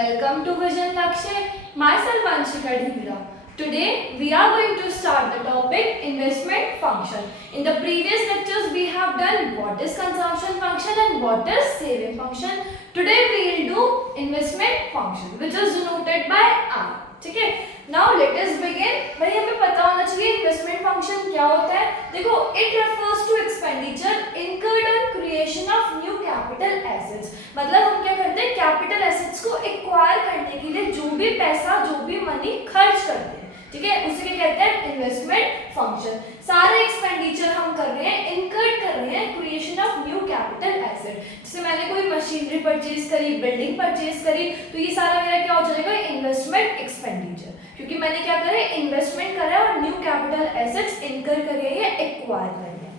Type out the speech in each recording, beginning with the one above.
Welcome to Vision Lakshay. Myself Anshika Dhingra. Today we are going to start the topic investment function. In the previous lectures we have done what is consumption function and what is saving function. Today we will do investment function which is denoted by I. ठीक है, now let us begin. भाई हमें पता होना चाहिए investment function क्या होता है। देखो, it refers to expenditure incurred on creation of new capital assets. मतलब हम क्या करते हैं, कैपिटल एसेट्स को एक्वायर करने के लिए जो भी पैसा, जो भी मनी खर्च करते हैं, ठीक है, उसे क्या कहते हैं, इन्वेस्टमेंट फंक्शन। सारे एक्सपेंडिचर हम कर रहे हैं, इनकर्ड कर रहे हैं creation of new capital asset. जैसे मैंने कोई मशीनरी परचेज करी, बिल्डिंग परचेज करी, तो ये सारा मेरा क्या हो जाएगा, इन्वेस्टमेंट एक्सपेंडिचर, क्योंकि मैंने क्या करा है, इन्वेस्टमेंट करा है और न्यू कैपिटल एसेट्स इनकर करे है या एक्वायर कर लिया।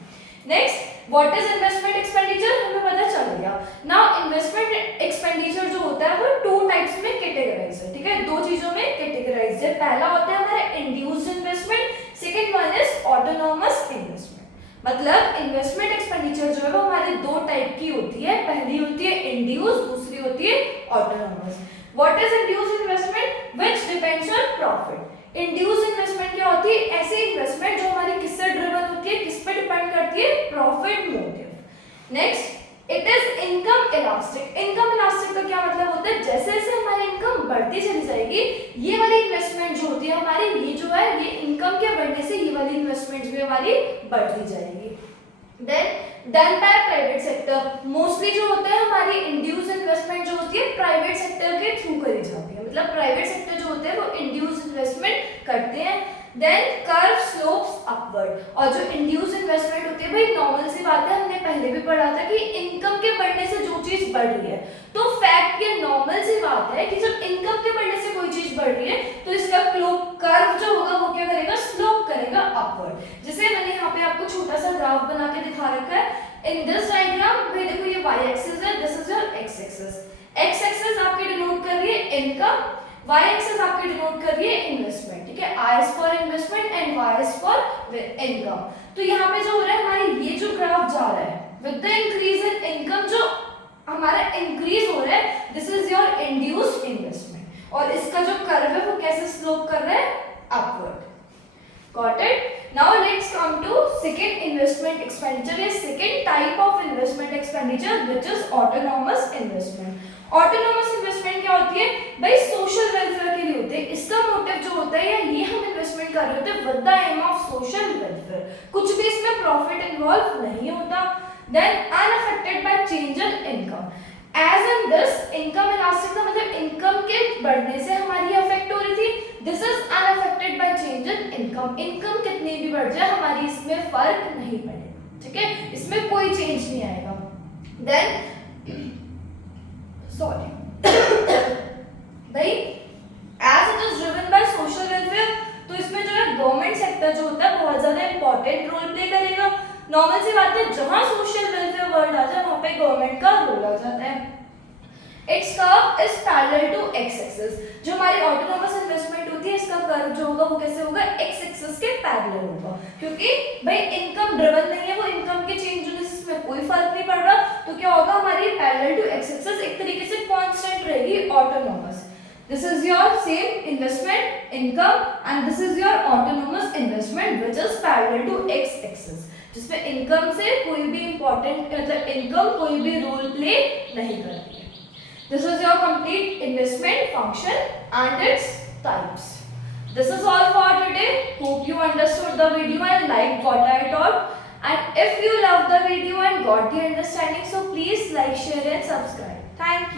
Next, what is investment expenditure, हमें पता चल गया। नाउ इन्वेस्टमेंट एक्सपेंडिचर जो होता है वो टू टाइप्स में कैटेगराइज है, ठीक है, दो चीजों में कैटेगराइज है। पहला होता है हमारा induced investment, second one is autonomous investment. मतलब इन्वेस्टमेंट एक्सपेंडिचर जो है वो हमारे दो टाइप की होती है, पहली होती है इंड्यूस्ड, दूसरी होती है autonomous. What is induced investment, which depends on profit. Induced investment क्या होती है, ऐसी इन्वेस्टमेंट जो हमारी किससे ड्रिवन होती है, किस पे डिपेंड करती है, profit motive. Next, it is income elastic. Income elastic का क्या मतलब होता है, जैसे जैसे हमारी इनकम बढ़ती चली जाएगी, ये वाली इन्वेस्टमेंट जो होती है हमारी, ये जो है, ये इनकम के बढ़ने से ये वाली इन्वेस्टमेंट भी हमारी बढ़ती जाएगी। Then done by private sector. Mostly जो होता है हमारी इंड्यूस इन्वेस्टमेंट जो होती है प्राइवेट सेक्टर के थ्रू करी जाती है। मतलब प्राइवेट सेक्टर जो होते हैं वो इंड्यूस इन्वेस्टमेंट करते हैं। Then curve slopes upward. और जो इंड्यूस इन्वेस्टमेंट होती है, भाई नॉर्मल सी बात है, हमने पहले भी पढ़ा था कि इनकम के बढ़ने से जो चीज बढ़ रही है, तो फैक्ट ये नॉर्मल सी बात है कि जब इनकम के बढ़ने से कोई चीज बढ़ रही है तो इसका कर्व जो होगा वो क्या करेगा, स्लोप करेगा अपवर्ड। जैसे मैंने यहाँ पे आपको छोटा सा ग्राफ बना के दिखा रखा है। इन दिस डायग्राम भाई देखो, ये y एक्सिस है, this is your x axis. x axis आपकी डिनोट कर रही है इनकम, y एक्सिस आपकी डिनोट कर रही है इन्वेस्टमेंट, ठीक है, I is for investment and y is for income. तो यहाँ पे जो हो रहा है, हमारी ये जो ग्राफ जा रहा है with the increase in income, जो हमारा इंक्रीज हो रहा है, this is your induced investment, और इसका जो कर्व है वो कैसे स्लोप कर रहा है, upward. Got it? Now let's come to second investment expenditure, या second type of investment expenditure which is autonomous investment. Autonomous investment क्या होती है, भाई सोशल वेलफेयर के लिए होते हैं। इसका मोटिव जो होता है, या ये हम इन्वेस्टमेंट कर रहे होते हैं with the aim of social welfare, कुछ भी इसमें प्रॉफिट इन्वॉल्व नहीं होता। Then unaffected by change in income. As in this income elastic का मतलब इनकम के बढ़ने से हमारी अफेक्ट हो रही थी, this is unaffected by change in income. Income कितनी भी बढ़ जाए हमारी इसमें फर्क नहीं पड़ेगा, ठीक है, इसमें कोई चेंज नहीं आएगा। देन सॉरी भाई, as it is driven by social welfare, तो इसमें जो है गवर्नमेंट सेक्टर जो होता है बहुत ज्यादा इंपॉर्टेंट रोल प्ले करेगा। नॉर्मल सी बात है, जहां सोशल वेलफेयर वर्ड आ जाए वहां पे गवर्नमेंट का रोल आ जाता है। Its curve is parallel to x axis. जो हमारी ऑटोनोमस इन्वेस्टमेंट होती है, इसका कर्व जो होगा वो कैसे होगा, एक्स एक्सिस के पैरेलल होगा, क्योंकि भाई इनकम ड्रिवन नहीं है, वो इनकम के चेंज होने से इसमें कोई फर्क नहीं पड़ रहा, तो क्या होगा, हमारी पैरेलल टू एक्स एक्सिस एक तरीके से कांस्टेंट रहेगी autonomous. This is your same investment income and this is your autonomous investment which is parallel to x axis, जिसमें इनकम से कोई भी इंपॉर्टेंट, मतलब इनकम कोई भी रोल प्ले नहीं करती है। This is your complete investment function and its types. This is all for today. Hope you understood the video and liked what I taught. And if you love the video and got the understanding, so please like, share and subscribe. Thank you.